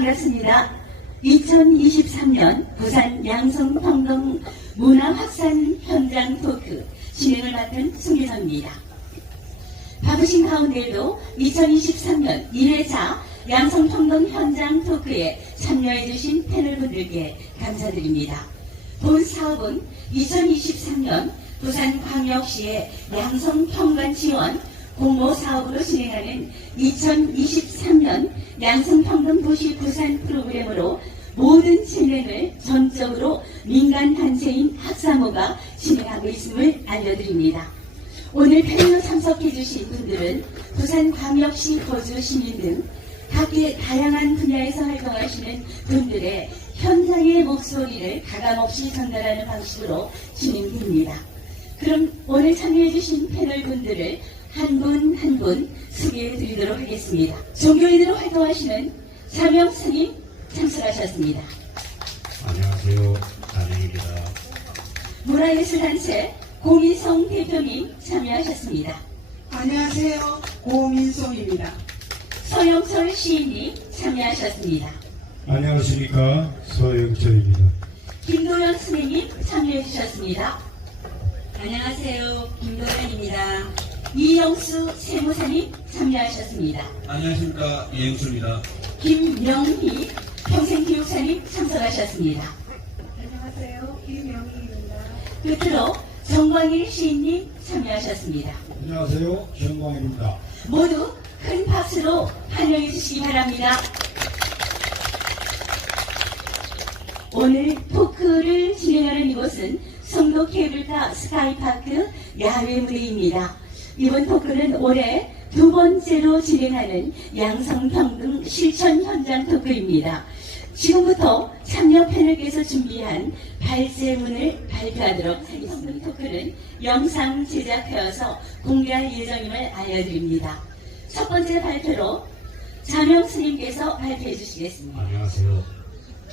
반갑습니다. 2023년 부산 양성평등 문화확산 현장 토크 진행을 맡은 송기선입니다. 바쁘신 가운데에도 2023년 1회차 양성평등 현장 토크에 참여해주신 패널분들께 감사드립니다. 본 사업은 2023년 부산광역시의 양성평관 지원 공모 사업으로 진행하는 2023년 양성평등 도시 부산 프로그램으로 모든 진행을 전적으로 민간단체인 학사모가 진행하고 있음을 알려드립니다. 오늘 패널로 참석해주신 분들은 부산광역시 거주 시민 등 각계 다양한 분야에서 활동하시는 분들의 현장의 목소리를 가감없이 전달하는 방식으로 진행됩니다. 그럼 오늘 참여해주신 패널분들을 한 분 한 분 소개해 드리도록 하겠습니다. 종교인으로 활동하시는 자명 스님 참석하셨습니다. 안녕하세요. 자명입니다. 문화예술단체 고민성 대표님 참여하셨습니다. 안녕하세요. 고민송입니다. 서영철 시인님 참여하셨습니다. 안녕하십니까. 서영철입니다. 김도연 스님님 참여해 주셨습니다. 안녕하세요. 김도연입니다. 이영수 세무사님 참여하셨습니다. 안녕하십니까. 이행수입니다. 김명희 평생교육사님 참석하셨습니다. 안녕하세요. 김명희입니다. 끝으로 정광일 시인님 참여하셨습니다. 안녕하세요. 정광입니다. 모두 큰 박수로 환영해 주시기 바랍니다. 오늘 토크를 진행하는 이곳은 성도 케이블카 스카이파크 야외 무대입니다. 이번 토크는 올해 두 번째로 진행하는 양성평등 실천 현장 토크입니다. 지금부터 참여 패널께서 준비한 발제문을 발표하도록 하겠습니다. 토크는 영상 제작하여서 공개할 예정임을 알려드립니다. 첫 번째 발표로 자명 스님께서 발표해 주시겠습니다. 안녕하세요.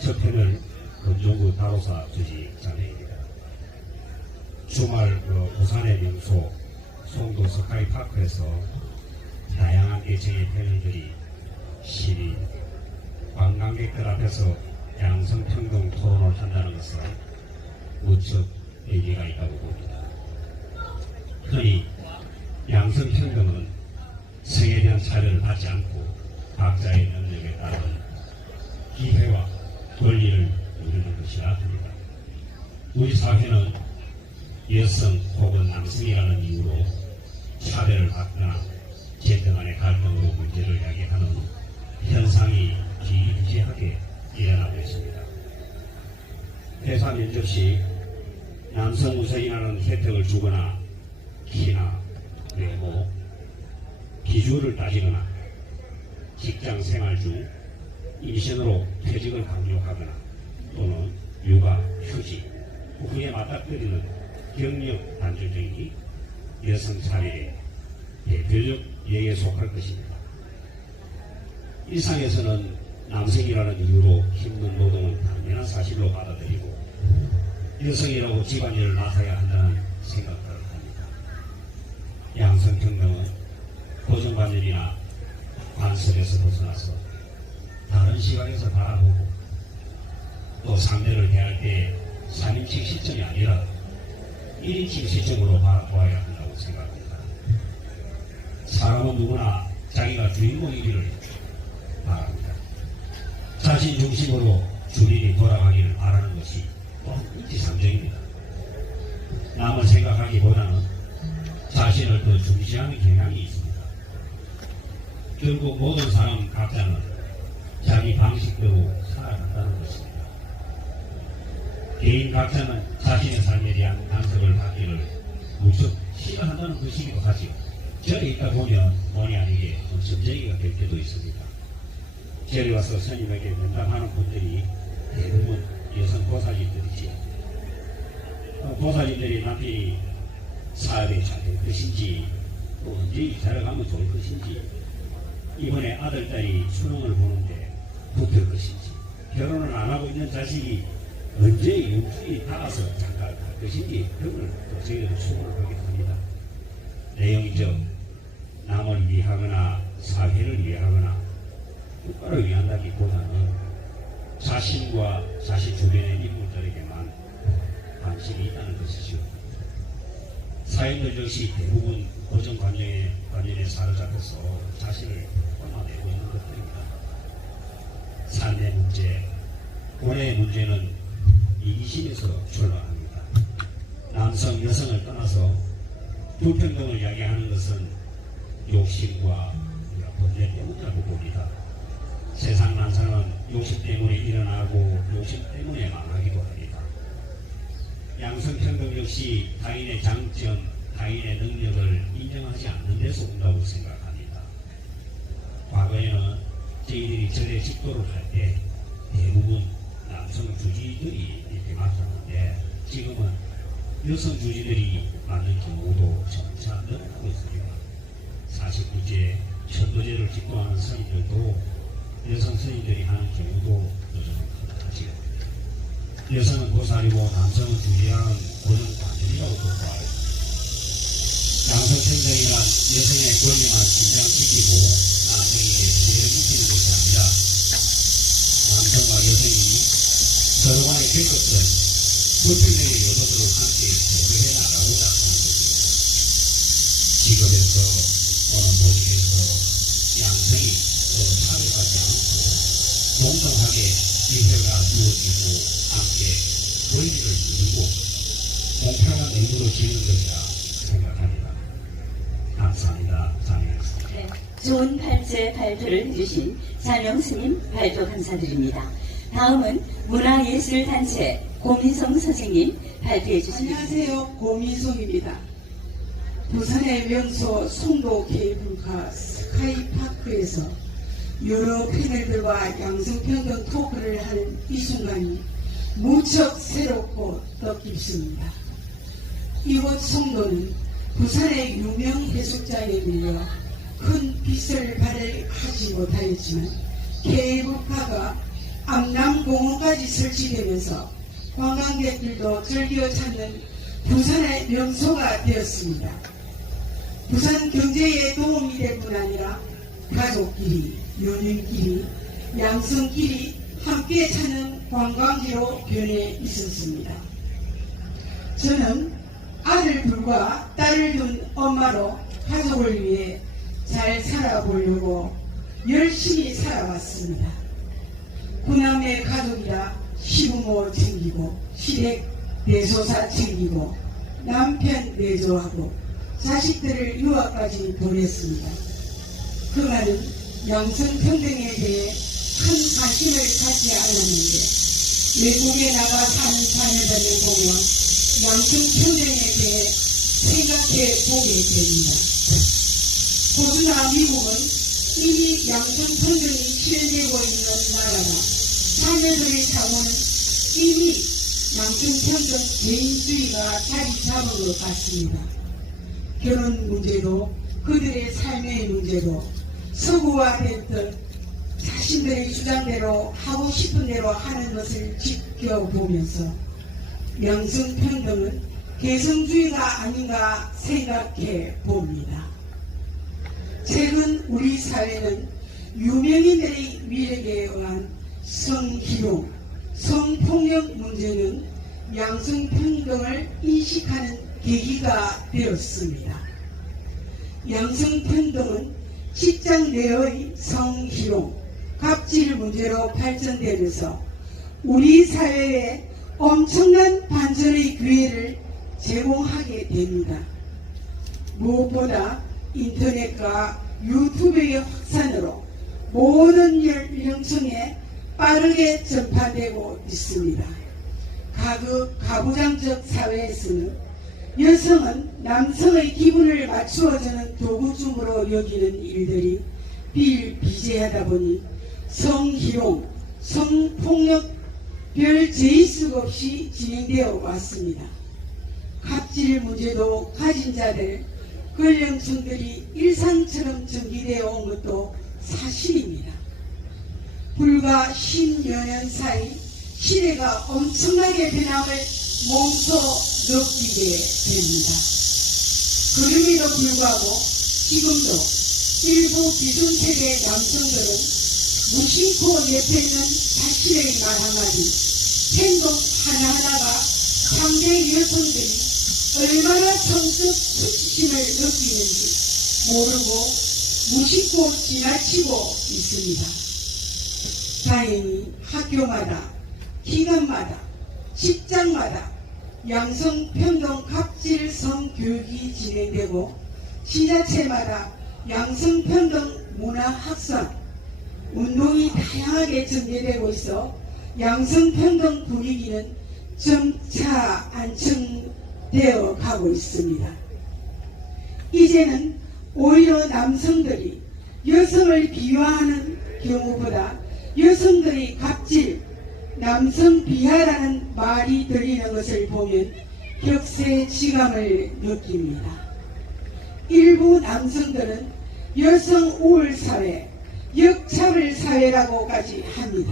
첫 편은 건종구 다로사 주지 자매입니다. 주말 부산의 명소 송도 스카이파크에서 다양한 계층의 패널들이 시민, 관광객들 앞에서 양성평등 토론을 한다는 것은 무척 의미가 있다고 봅니다. 흔히 양성평등은 성에 대한 차별을 받지 않고 각자의 능력에 따른 기회와 권리를 누리는 것이라 합니다. 우리 사회는 여성 혹은 남성이라는 이유로 차별을 받거나 젠더 간의 갈등으로 문제를 야기하는 현상이 기이하게 일어나고 있습니다. 회사 면접 시 남성 우선이라는 혜택을 주거나 키나 외모, 비주얼을 따지거나 직장 생활 중 임신으로 퇴직을 강요하거나 또는 육아, 휴직, 후에 맞닥뜨리는 경력 단절적이 여성 차별의 대표적 예에 속할 것입니다. 일상에서는 남성이라는 이유로 힘든 노동은 당연한 사실로 받아들이고 여성이라고 집안일을 맡아야 한다는 생각을 합니다. 양성평등은 고정관념이나 관습에서 벗어나서 다른 시각에서 바라보고 또 상대를 대할 때 3인칭 시점이 아니라 1인칭 시점으로 바라보아야 한다고 생각합니다. 사람은 누구나 자기가 주인공이기를 바랍니다. 자신 중심으로 주민이 돌아가기를 바라는 것이 인지상정입니다. 남을 생각하기보다는 자신을 더 중시하는 경향이 있습니다. 결국 모든 사람 각자는 자기 방식대로 살아간다는 것입니다. 개인 각자는 자신의 삶에 대한 간섭을 받기를 무척 싫어한다는 것이기도 하지요. 절에 있다 보면 본의 아니게 점쟁이가 될 때도 있습니다. 절에 와서 스님에게 면담하는 분들이 대부분 여성 보살님들이지요. 보살님들이 남편이 사업에 잘 될 것인지 또 언제 절에 가면 좋을 것인지 이번에 아들딸이 수능을 보는데 붙을 것인지 결혼을 안 하고 있는 자식이 언제 용수이 닿아서 잠깐 갈 것인지 등을 또 저희들은 추구를 하기도 합니다. 내용적 남을 위하거나 사회를 위하거나 국가를 위한다기보다는 자신과 자신 주변의 인물들에게만 관심이 있다는 것이죠. 사회인들 역시 대부분 고정관념에 사로잡혀서 자신을 뻔하내고 있는 것들입니다. 삶의 문제, 고뇌의 문제는 이기심에서 출발합니다. 남성, 여성을 떠나서 불평등을 이야기하는 것은 욕심과 번뇌 때문이라고 봅니다. 세상 난상은 욕심 때문에 일어나고 욕심 때문에 망하기도 합니다. 양성평등 역시 타인의 장점, 타인의 능력을 인정하지 않는 데서 온다고 생각합니다. 과거에는 저희들이 절에 집도를 할 때 대부분 남성 주지들이 이렇게 맡았는데 지금은 여성 주지들이 맡는 경우도 점차 늘어나고 있습니다. 49제 천도제를 집도하는 스님들도 여성 스님들이 하는 경우도 요즘 많아지고, 여성은 보살이고 남성은 주지하는 고정 관념이라고 보고, 양성평등이란 여성의 권리만 긴장시키고 남성에게 지혜를 입히는 것이 아니라 남성과 여성이 서로 간에 겪었던 불평등의 요소들을 함께 해결해 나가고자 하는 것입니다. 직업에서 또는 모직에서 양성이 서로 차별하지 않고 동등하게 기회가 주어지고 함께 권리를 누리고 공평한 의무로 지는 것이라 생각합니다. 감사합니다. 장영습니다. 네, 좋은 발제 발표를 해주신 장영스님 발표 감사드립니다. 다음은 문화예술단체 고민성 선생님 발표해 주십니다. 안녕하세요. 고민송입니다. 부산의 명소 송도 케이블카 스카이파크에서 여러 패널들과 양성평등 토크를 하는 이 순간이 무척 새롭고 뜻깊습니다. 이곳 송도는 부산의 유명 해수장에 밀려 큰 빚을 발휘하지 못하였지만 케이블카가 암남공원까지 설치되면서 관광객들도 즐겨 찾는 부산의 명소가 되었습니다. 부산 경제에 도움이 될 뿐 아니라 가족끼리, 연인끼리, 양성끼리 함께 찾는 관광지로 변해 있었습니다. 저는 아들 둘과 딸을 둔 엄마로 가족을 위해 잘 살아보려고 열심히 살아왔습니다. 구남의 가족이라 시부모 챙기고 시댁 대소사 챙기고 남편 내조하고 자식들을 유학까지 보냈습니다. 그간은 양성평등에 대해 큰 관심을 갖지 않았는데 외국에 나가 사는 자녀들을 보면 양성평등에 대해 생각해 보게 됩니다. 호주나 미국은 이미 양성평등이 실현되고 있는 나라라 자녀들의 사고는 이미 양성평등 개인주의가 자리 잡은 것 같습니다. 결혼 문제도 그들의 삶의 문제도 서구화됐던 자신들의 주장대로 하고 싶은 대로 하는 것을 지켜보면서 양성평등은 개성주의가 아닌가 생각해 봅니다. 최근 우리 사회는 유명인들의 위력에 의한 성희롱, 성폭력 문제는 양성평등을 인식하는 계기가 되었습니다. 양성평등은 직장 내의 성희롱, 갑질 문제로 발전되면서 우리 사회에 엄청난 반전의 기회를 제공하게 됩니다. 무엇보다 인터넷과 유튜브의 확산으로 모든 연령층에 빠르게 전파되고 있습니다. 가부장적 사회에서는 여성은 남성의 기분을 맞추어주는 도구중으로 여기는 일들이 비일비재하다 보니 성희롱, 성폭력 별 제의식 없이 진행되어 왔습니다. 갑질 문제도 가진 자들, 권력층들이 일상처럼 전기되어 온 것도 사실입니다. 불과 10여 년 사이 시대가 엄청나게 변함을 몸소 느끼게 됩니다. 그럼에도 불구하고 지금도 일부 기존세대 남성들은 무심코 내뱉는 자신의 말 한마디, 행동 하나하나가 상대 여성들이 얼마나 성적 수치심을 느끼는지 모르고 무심코 지나치고 있습니다. 다행히 학교마다, 기관마다, 직장마다 양성평등 갑질성 교육이 진행되고 지자체마다 양성평등 문화학습 운동이 다양하게 전개되고 있어 양성평등 분위기는 점차 안정되어 가고 있습니다. 이제는 오히려 남성들이 여성을 비하하는 경우보다 여성들이 갑질, 남성 비하라는 말이 들리는 것을 보면 격세지감을 느낍니다. 일부 남성들은 여성 우월 사회, 역차별 사회라고까지 합니다.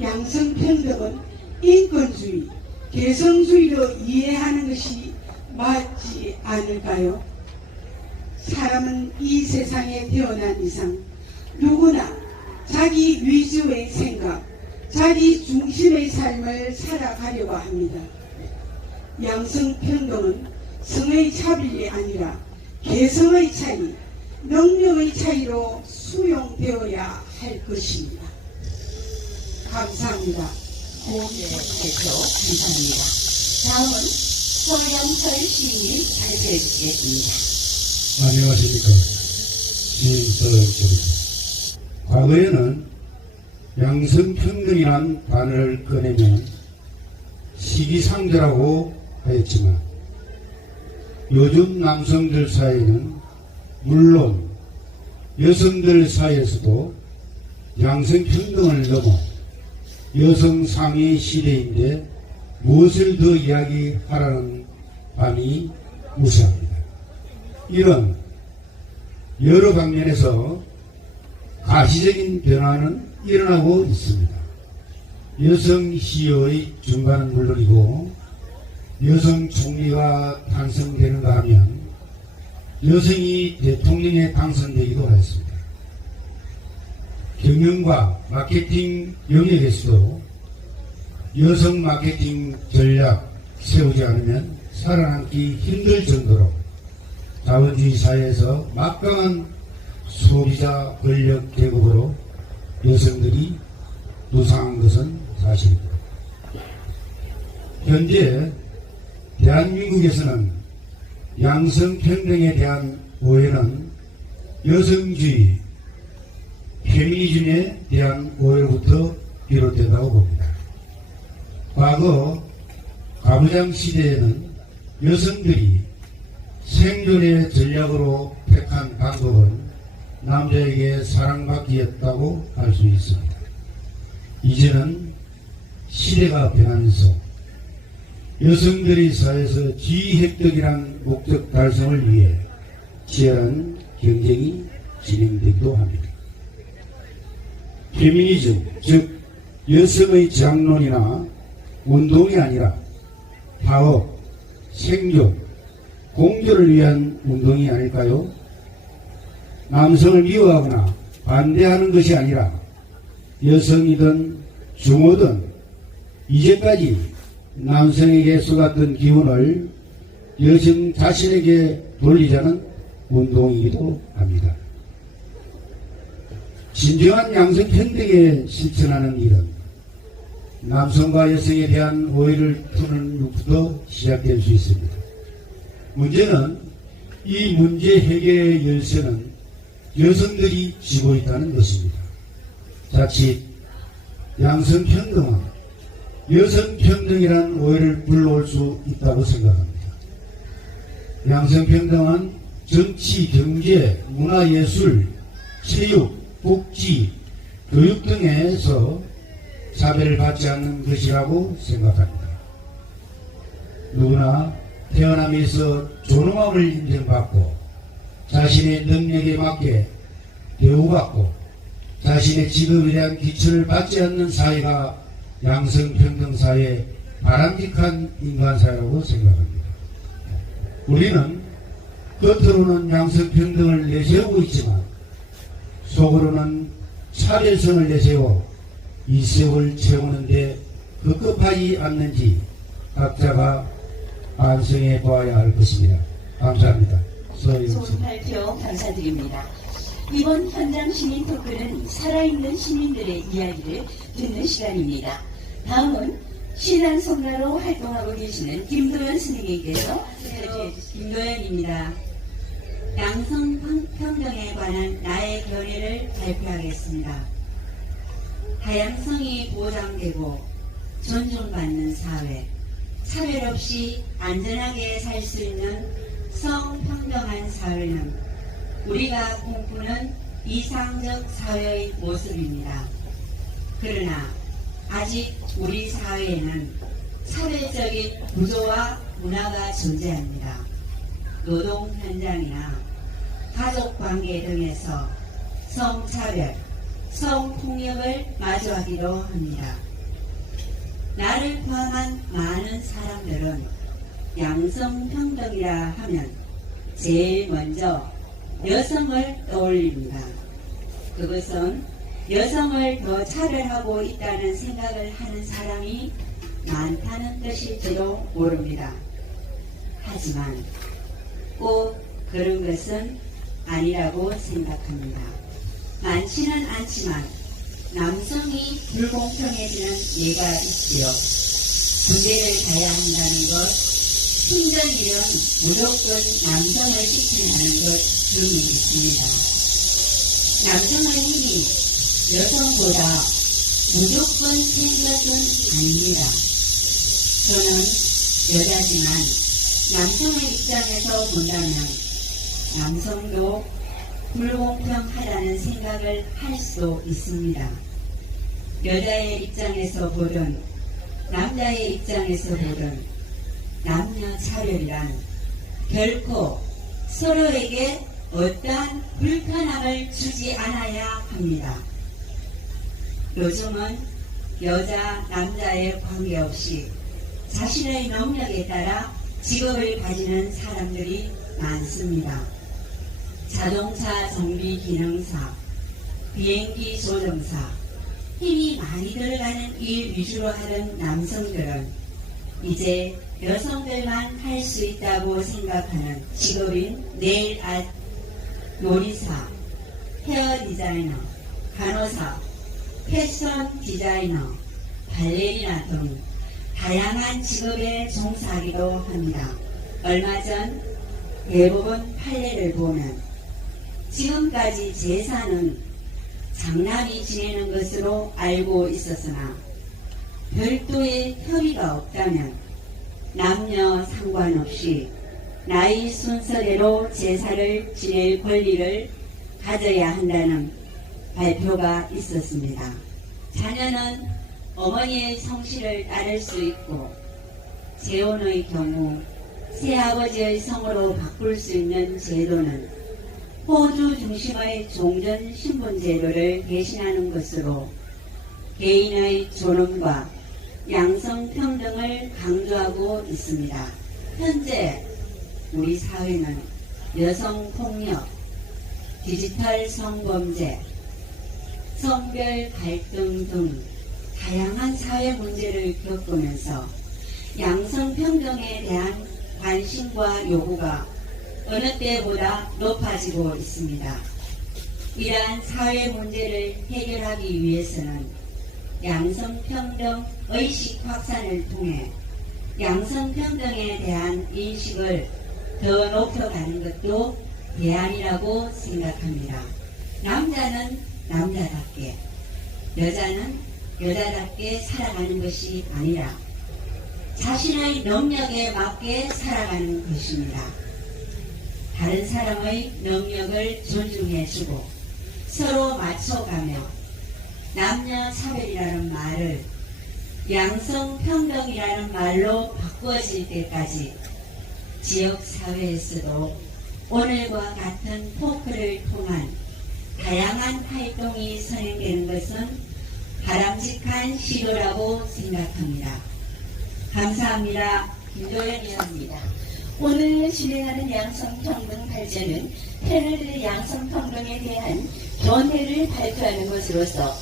양성평등은 인권주의, 개성주의로 이해하는 것이 맞지 않을까요? 사람은 이 세상에 태어난 이상 누구나 자기 위주의 생각, 자기 중심의 삶을 살아가려고 합니다. 양성평등은 성의 차별이 아니라 개성의 차이, 능력의 차이로 수용되어야 할 것입니다. 감사합니다. 고개께서 감사합니다. 다음은 서양철 시인이 발표해 주시겠습니다. 안녕하십니까. 시인서입니다. 과거에는 양성평등이란 단어를 꺼내면 시기상조라고 하였지만 요즘 남성들 사이에는 물론 여성들 사이에서도 양성평등을 넘어 여성 상위 시대인데 무엇을 더 이야기하라는 밤이 무수합니다. 이런 여러 방면에서 가시적인 변화는 일어나고 있습니다. 여성 CEO의 증가는 물론이고 여성 총리가 탄생되는가 하면 여성이 대통령에 당선되기도 하였습니다. 경영과 마케팅 영역에서도 여성 마케팅 전략 세우지 않으면 살아남기 힘들 정도로 자본주의 사회에서 막강한 소비자 권력 계급으로 여성들이 누상한 것은 사실입니다. 현재 대한민국에서는 양성평등에 대한 오해는 여성주의, 페미니즘에 대한 오해로부터 비롯된다고 봅니다. 과거 가부장 시대에는 여성들이 생존의 전략으로 택한 방법은 남자에게 사랑받기였다고 할 수 있습니다. 이제는 시대가 변하면서 여성들이 사회에서 지휘획득이란 목적 달성을 위해 치열한 경쟁이 진행되기도 합니다. 페미니즘, 즉 여성의 장론이나 운동이 아니라 파업, 생존, 공존을 위한 운동이 아닐까요? 남성을 미워하거나 반대하는 것이 아니라 여성이든 중호든 이제까지 남성에게 쏟았던 기운을 여성 자신에게 돌리자는 운동이기도 합니다. 진정한 양성평등에 실천하는 일은 남성과 여성에 대한 오해를 푸는 것부터 시작될 수 있습니다. 문제는 이 문제 해결의 열쇠는 여성들이 쥐고 있다는 것입니다. 자칫 양성평등은 여성평등이라는 오해를 불러올 수 있다고 생각합니다. 양성평등은 정치, 경제, 문화예술, 체육, 복지, 교육 등에서 차별을 받지 않는 것이라고 생각합니다. 누구나 태어나면서 존엄함을 인정받고 자신의 능력에 맞게 대우받고 자신의 직업에 대한 기초를 받지 않는 사회가 양성평등 사회의 바람직한 인간사회라고 생각합니다. 우리는 겉으로는 양성평등을 내세우고 있지만 속으로는 차별성을 내세워 이 세월 채우는데 급급하지 않는지 각자가 반성해 보아야 할 것입니다. 감사합니다. 좋은 발표 감사드립니다. 이번 현장 시민 토크는 살아있는 시민들의 이야기를 듣는 시간입니다. 다음은 신앙송가로 활동하고 계시는 김도연 스님께서 발표해 주십니다. 김도연입니다. 양성평등에 관한 나의 견해를 발표하겠습니다. 다양성이 보장되고 존중받는 사회, 차별 없이 안전하게 살 수 있는 성평등한 사회는 우리가 꿈꾸는 이상적 사회의 모습입니다. 그러나 아직 우리 사회에는 차별적인 구조와 문화가 존재합니다. 노동 현장이나 가족 관계 등에서 성차별, 성폭력을 마주하기도 합니다. 나를 포함한 많은 사람들은 양성평등이라 하면 제일 먼저 여성을 떠올립니다. 그것은 여성을 더 차별하고 있다는 생각을 하는 사람이 많다는 뜻일지도 모릅니다. 하지만 꼭 그런 것은 아니라고 생각합니다. 많지는 않지만 남성이 불공평해지는 예가 있지요. 문제를 가야 한다는 것, 힘든 일은 무조건 남성을 지칭하는 것 등이 있습니다. 남성의 힘이 여성보다 무조건 센 것은 아닙니다. 저는 여자지만 남성의 입장에서 본다면 남성도 불공평하다는 생각을 할 수 있습니다. 여자의 입장에서 보든 남자의 입장에서 보든 남녀 차별이란 결코 서로에게 어떠한 불편함을 주지 않아야 합니다. 요즘은 여자, 남자에 관계없이 자신의 능력에 따라 직업을 가지는 사람들이 많습니다. 자동차 정비 기능사, 비행기 조종사, 힘이 많이 들어가는 일 위주로 하던 남성들은 이제 여성들만 할 수 있다고 생각하는 직업인 네일 아트, 요리사, 헤어 디자이너, 간호사, 패션 디자이너, 발레리나 등 다양한 직업에 종사하기도 합니다. 얼마 전 대부분 판례를 보면 지금까지 제사는 장남이 지내는 것으로 알고 있었으나 별도의 협의가 없다면 남녀 상관없이 나이 순서대로 제사를 지낼 권리를 가져야 한다는 발표가 있었습니다. 자녀는 어머니의 성씨를 따를 수 있고 재혼의 경우 새아버지의 성으로 바꿀 수 있는 제도는 호주 중심의 종전 신분 제도를 대신하는 것으로 개인의 존엄과 양성평등을 강조하고 있습니다. 현재 우리 사회는 여성폭력, 디지털 성범죄, 성별 갈등 등 다양한 사회 문제를 겪으면서 양성평등에 대한 관심과 요구가 어느 때보다 높아지고 있습니다. 이러한 사회 문제를 해결하기 위해서는 양성평등 의식 확산을 통해 양성평등에 대한 인식을 더 높여가는 것도 대안이라고 생각합니다. 남자는 남자답게, 여자는 여자답게 살아가는 것이 아니라 자신의 능력에 맞게 살아가는 것입니다. 다른 사람의 능력을 존중해주고 서로 맞춰가며 남녀 차별이라는 말을 양성평등이라는 말로 바꿔질 때까지 지역사회에서도 오늘과 같은 토크를 통한 다양한 활동이 선행되는 것은 바람직한 시도라고 생각합니다. 감사합니다. 김도연이었습니다. 오늘 진행하는 양성평등 발제는 패널의 양성평등에 대한 견해를 발표하는 것으로서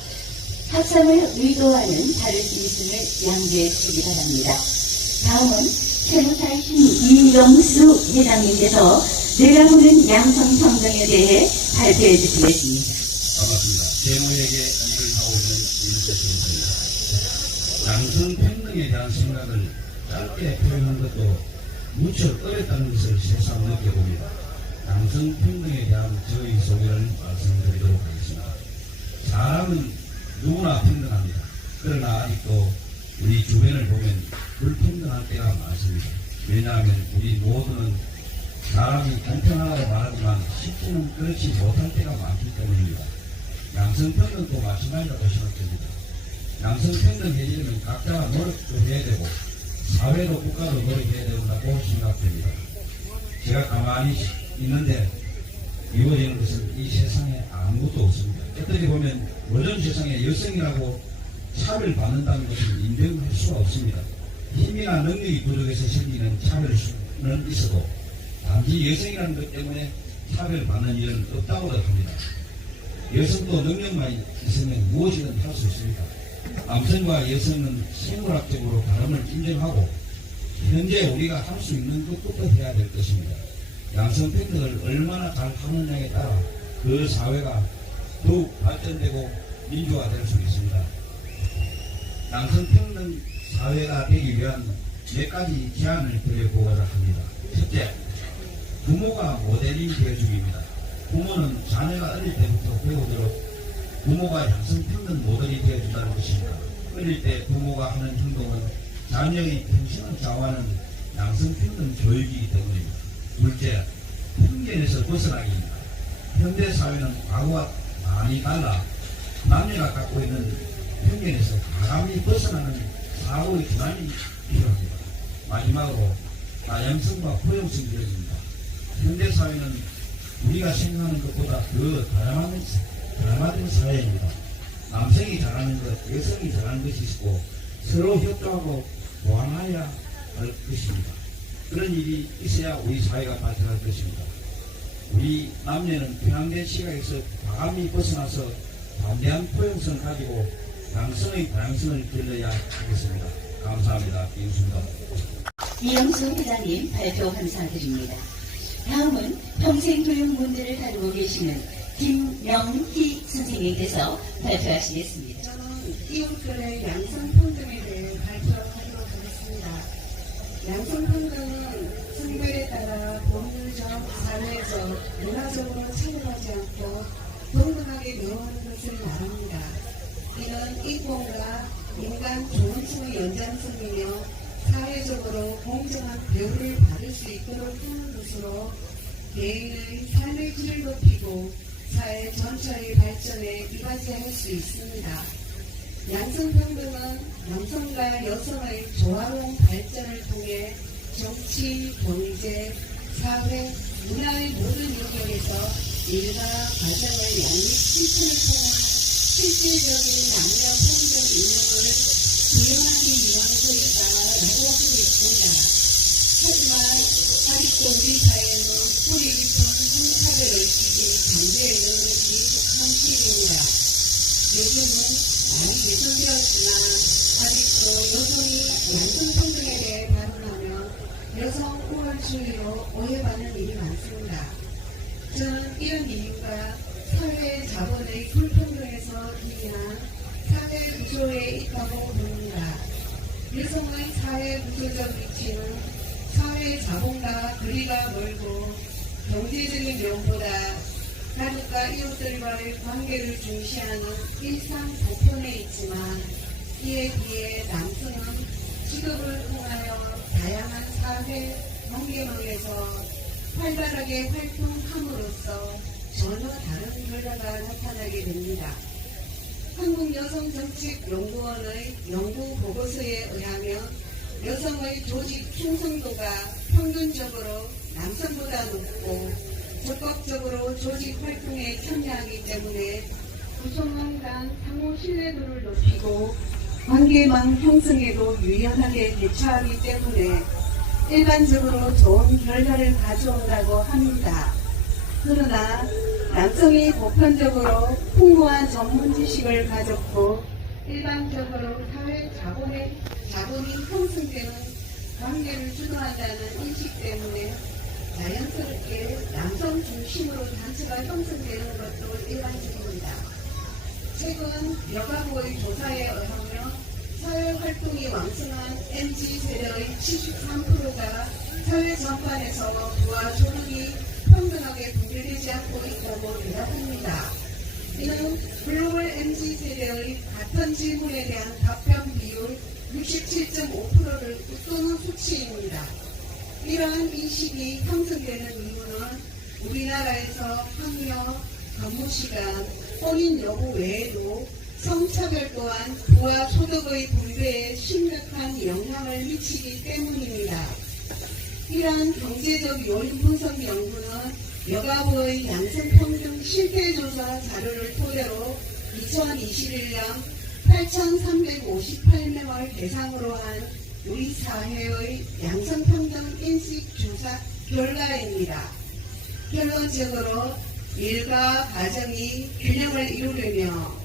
합성을 의도하는 다른 이승을 양조해 주시기 바랍니다. 다음은 세무사이신 이영수 회장님께서 내가 보는 양성평등에 대해 발표해 주시겠습니다. 반갑습니다. 재무에게 일을 하고 있는 임세수입니다. 양성평등에 대한 생각을 짧게 표현하는 것도 무척 어렵다는 것을 새삼 느껴봅니다. 양성평등에 대한 저희 소개를 말씀드리도록 하겠습니다. 사람은 누구나 평등합니다. 그러나 아직도 우리 주변을 보면 불평등할 때가 많습니다. 왜냐하면 우리 모두는 사람이 공평하다고 말하지만 실제는 그렇지 못할 때가 많기 때문입니다. 양성평등도 마찬가지라고 생각됩니다. 양성평등 해지려면 각자가 노력도 해야 되고 사회도 국가도 노력해야 된다고 생각됩니다. 제가 가만히 있는데 이루어지는 것은 이 세상에 아무것도 없습니다. 어떻게 보면 요즘 세상에 여성이라고 차별받는다는 것은 인정할 수가 없습니다. 힘이나 능력이 부족해서 생기는 차별은 있어도 단지 여성이라는 것 때문에 차별받는 일은 없다고 합니다. 여성도 능력만 있으면 무엇이든 할 수 있습니다. 남성과 여성은 생물학적으로 다름을 인정하고 현재 우리가 할 수 있는 것부터 해야 될 것입니다. 양성평등을 얼마나 잘 하느냐에 따라 그 사회가 더욱 발전되고 민주화될 수 있습니다. 양성평등 사회가 되기 위한 몇 가지 제안을 드려보고자 합니다. 첫째, 부모가 모델인 되어주기입니다. 부모는 자녀가 어릴 때부터 배우도록 부모가 양성평등 모델이 되어준다는 것입니다. 어릴 때 부모가 하는 행동은 자녀의 평생을 좌우하는 양성평등 교육이기 때문입니다. 둘째, 편견에서 벗어나기입니다. 현대사회는 과거와 많이 달라 남녀가 갖고 있는 편견에서 과감히 벗어나는 사고의 전환이 필요합니다. 마지막으로 다양성과 포용성 교육입니다. 현대사회는 우리가 생각하는 것보다 더 다양화된 사회입니다. 남성이 잘하는 것, 여성이 잘하는 것이 있고 서로 협조하고 보완해야 할 것입니다. 그런 일이 있어야 우리 사회가 발전할 것입니다. 우리 남녀는 편향된 시각에서 과감히 벗어나서 담대한 포용성을 가지고 양성의 다양성을 길러야 하겠습니다. 감사합니다. 이웃입니다. 이영수 회장님 발표 감사드립니다. 다음은 평생교육 문제를 다루고 계시는 김명희 선생님께서 발표하시겠습니다. 저는 이웃들의 양성평등에 대해 발표하도록 하겠습니다. 양성평등은 성별에 따라 법률적, 사회적, 문화적으로 차별하지 않고 동등하게 대우하는 것을 말합니다. 이는 인권과 인간 존엄성의 연장선이며 사회적으로 공정한 대우를 받을 수 있도록 하는 것으로 개인의 삶의 질을 높이고 사회 전체의 발전에 이바지할 수 있습니다. 양성평등은 남성과 여성의 조화로운 발전을 통해 정치, 경제, 사회, 문화의 모든 영역에서 일과 과정을 양립 실천을 통한 실질적인 남녀 평등 인정을 구현하기 위한 것이다라고 하고 있습니다. 하지만 아직도 우리 사회는 뿌리 깊은 성차별을 지닌 관계에 있는 것이 현실입니다. 요즘은 많이 개선되었지만 아직도 여성이 양성평등에 대해 발언하면 여성 우월주의로 오해받는 일이 많습니다. 저는 이런 이유가 사회 자본의 불평등에서 비롯한 사회 구조에 있다고 봅니다. 여성의 사회 구조적 위치는 사회 자본과 거리가 멀고 경제적인 면보다 가족과 이웃들과의 관계를 중시하는 일상 보편에 있지만 이에 비해 남성은 직업을 통하여 다양한 사회 관계망에서 활발하게 활동함으로써 전혀 다른 결과가 나타나게 됩니다. 한국여성정책연구원의 연구 보고서에 의하면 여성의 조직 충성도가 평균적으로 남성보다 높고 적극적으로 조직 활동에 참여하기 때문에 구성원 간 상호 신뢰도를 높이고 관계망 형성에도 유연하게 대처하기 때문에 일반적으로 좋은 결과를 가져온다고 합니다. 그러나 남성이 보편적으로 풍부한 전문 지식을 가졌고 일반적으로 사회 자본이 형성되는 관계를 주도한다는 인식 때문에 자연스럽게 남성 중심으로 단체가 형성되는 것도 일반적입니다. 최근 여가부의 조사에 의하면 사회활동이 왕성한 MZ세대의 73%가 사회 전반에서 부와 소득이 평등하게 분배되지 않고 있다고 대답합니다. 이는 글로벌 MZ세대의 같은 질문에 대한 답변 비율 67.5%를 웃도는 수치입니다. 이러한 인식이 형성되는 이유는 우리나라에서 학력, 근무시간, 혼인 여부 외에도 성차별 또한 부와 소득의 분배에 심각한 영향을 미치기 때문입니다. 이러한 경제적 요인 분석 연구는 여가부의 양성평등 실태조사 자료를 토대로 2021년 8,358명을 대상으로 한 우리 사회의 양성평등 인식 조사 결과입니다. 결론적으로 일과 가정이 균형을 이루려며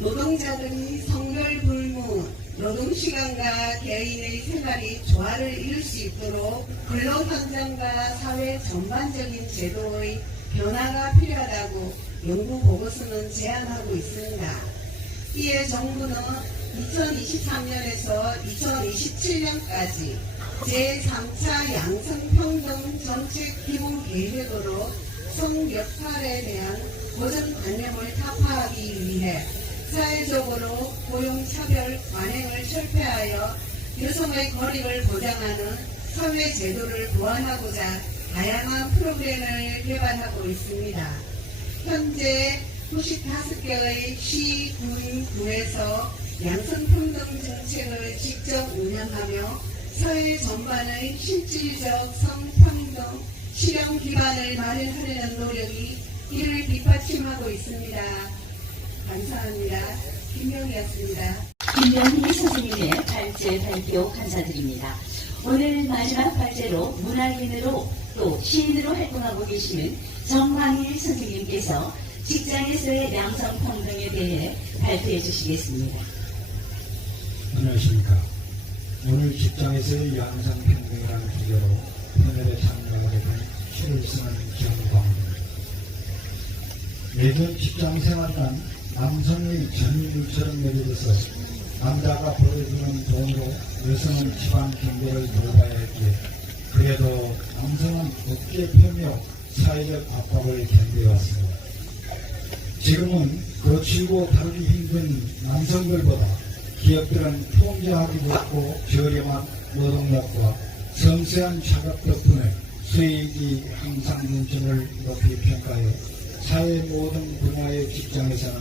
노동자들이 성별 불문, 노동시간과 개인의 생활이 조화를 이룰 수 있도록 근로환경과 사회 전반적인 제도의 변화가 필요하다고 연구보고서는 제안하고 있습니다. 이에 정부는 2023년에서 2027년까지 제3차 양성평등 정책 기본 계획으로 성역할에 대한 고정관념을 타파하기 위해 사회적으로 고용차별 관행을 철폐하여 여성의 권익을 보장하는 사회제도를 보완하고자 다양한 프로그램을 개발하고 있습니다. 현재 95개의 시, 구에서 양성평등 정책을 직접 운영하며 사회 전반의 실질적 성평등 실현 기반을 마련하려는 노력이 이를 뒷받침하고 있습니다. 감사합니다. 김명희였습니다. 김명희 선생님의 발제 발표 감사드립니다. 오늘 마지막 발제로 문학인으로 또 시인으로 활동하고 계시는 정광일 선생님께서 직장에서의 양성평등에 대해 발표해 주시겠습니다. 안녕하십니까. 오늘 직장에서의 양성평등이라는 주제로 패널에 참가하게 된 시를 쓰는 정광입니다. 매번 직장생활은 남성이 전일처럼 내려져서 남자가 벌어주는 돈으로 여성은 집안 경제를 돌봐야 했기에 그래도 남성은 어깨 펴며 사회적 압박을 견뎌왔습니다. 지금은 거칠고 다루기 힘든 남성들보다 기업들은 통제하기도 없고 저렴한 노동력과 섬세한 작업 덕분에 수익이 항상 눈점을 높이 평가해 사회 모든 분야의 직장에서는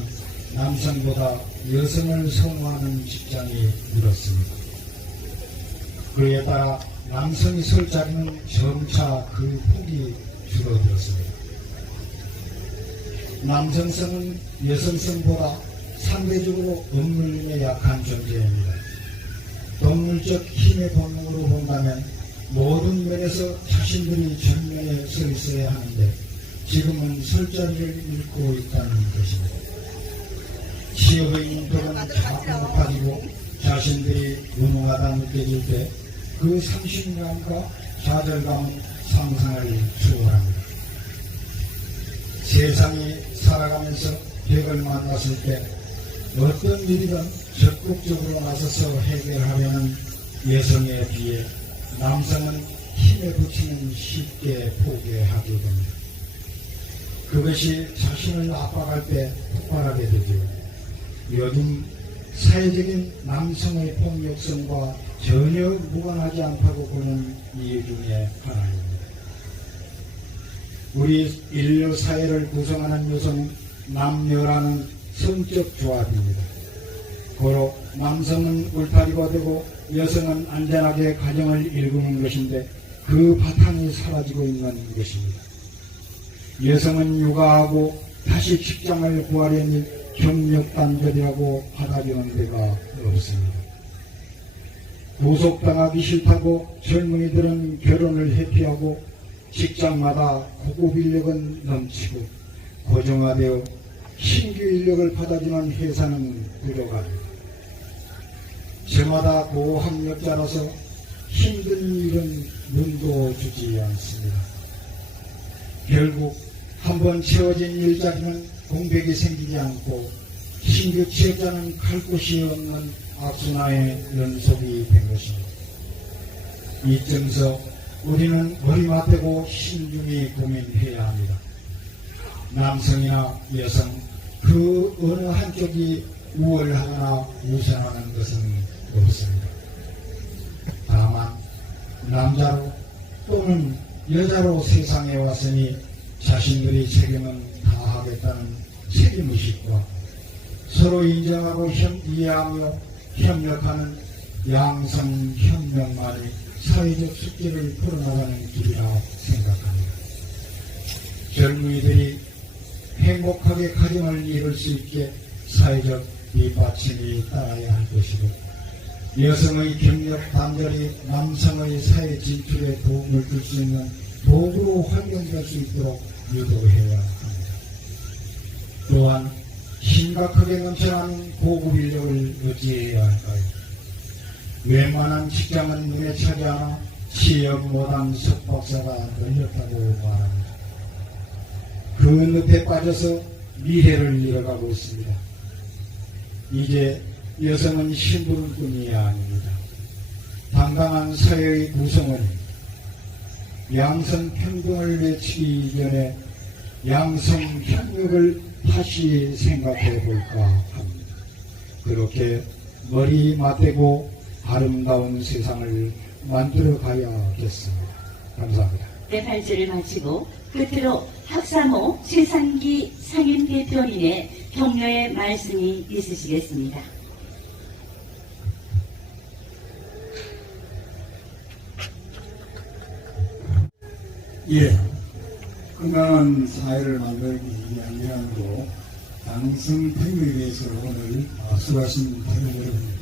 남성보다 여성을 선호하는 직장이 늘었습니다. 그에 따라 남성이 설 자리는 점차 그 폭이 줄어들었습니다. 남성성은 여성성보다 상대적으로 업무에 약한 존재입니다. 동물적 힘의 본능으로 본다면 모든 면에서 자신들이 전면에 서 있어야 하는데 지금은 설 자리를 잃고 있다는 것입니다. 취업의 인도는 자꾸 높아지고 자신들이 무능하다 느껴질 때 그 상실감과 좌절감은 상상을 초월합니다. 세상이 살아가면서 벽을 만났을 때 어떤 일이든 적극적으로 나서서 해결하려는 여성에 비해 남성은 힘에 부치면 쉽게 포기하게 됩니다. 그것이 자신을 압박할 때 폭발하게 되죠. 요즘 사회적인 남성의 폭력성과 전혀 무관하지 않다고 보는 이유 중에 하나입니다. 우리 인류 사회를 구성하는 요소는 남녀라는 성적 조합입니다. 고로 남성은 울타리가 되고 여성은 안전하게 가정을 일구는 것인데 그 바탕이 사라지고 있는 것입니다. 여성은 육아하고 다시 직장을 구하려니 경력단절이라고 받아주는 데가 없습니다. 구속당하기 싫다고 젊은이들은 결혼을 회피하고 직장마다 고급 인력은 넘치고 고정화되어 신규 인력을 받아주는 회사는 부족합니다. 저마다 고학력자라서 힘든 일은 눈도 주지 않습니다. 결국 한번 채워진 일자리는 공백이 생기지 않고 신규 취업자는 갈 곳이 없는 악순환의 연속이 된 것입니다. 이점서 우리는 머리맡 대고 신중히 고민해야 합니다. 남성이나 여성 그 어느 한쪽이 우월하거나 우선하는 것은 없습니다. 다만 남자로 또는 여자로 세상에 왔으니 자신들의 책임은 다하겠다는 책임의식과 서로 인정하고 이해하며 협력하는 양성협력만이 사회적 숙제를 풀어나가는 길이라 생각합니다. 젊은이들이 행복하게 가정을 이룰 수 있게 사회적 뒷받침이 따라야 할 것이고 여성의 경력 단절이 남성의 사회 진출에 도움을 줄 수 있는 도구로 활용될 수 있도록 유도해야 합니다. 또한 심각하게 넘쳐나는 고급 인력을 어찌해야 할까요? 웬만한 직장은 눈에 차지 않아 취업 못한 석박사가 늘렸다고 말합니다. 그 늪에 빠져서 미래를 잃어가고 있습니다. 이제 여성은 심부름꾼이 아닙니다. 당당한 사회의 구성원이 양성평등을 외치기 전에 양성협력을 다시 생각해 볼까 합니다. 그렇게 머리 맞대고 아름다운 세상을 만들어 가야겠습니다. 감사합니다. 네, 발제를 마치고 끝으로 학사모 최상기 상임대표님의 격려의 말씀이 있으시겠습니다. 예, 건강한 사회를 만들기 위함으로 양성평등에 대해서 오늘 수고하신 다른 여러분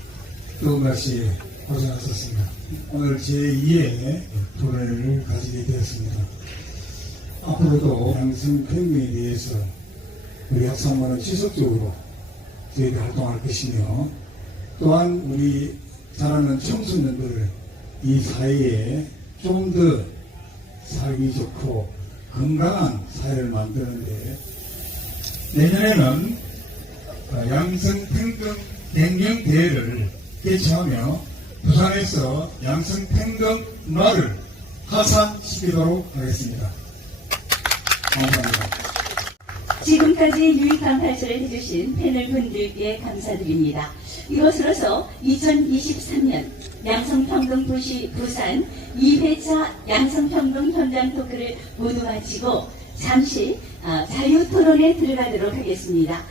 또다시 고생하셨습니다. 오늘 제2회 토론을 가지게 되었습니다. 앞으로도 양성평등에 대해서 우리 학사모는 지속적으로 저희가 활동할 것이며 또한 우리 자라는 청소년들을 이 사회에 좀 더 살기 좋고 건강한 사회를 만드는데 내년에는 양성평등 갱년대회를 개최하며 부산에서 양성평등 날을 하산시키도록 하겠습니다. 감사합니다. 지금까지 유익한 발제를 해주신 패널 분들께 감사드립니다. 이것으로서 2023년 양성평등도시 부산 2회차 양성평등 현장 토크를 모두 마치고 잠시 자유토론에 들어가도록 하겠습니다.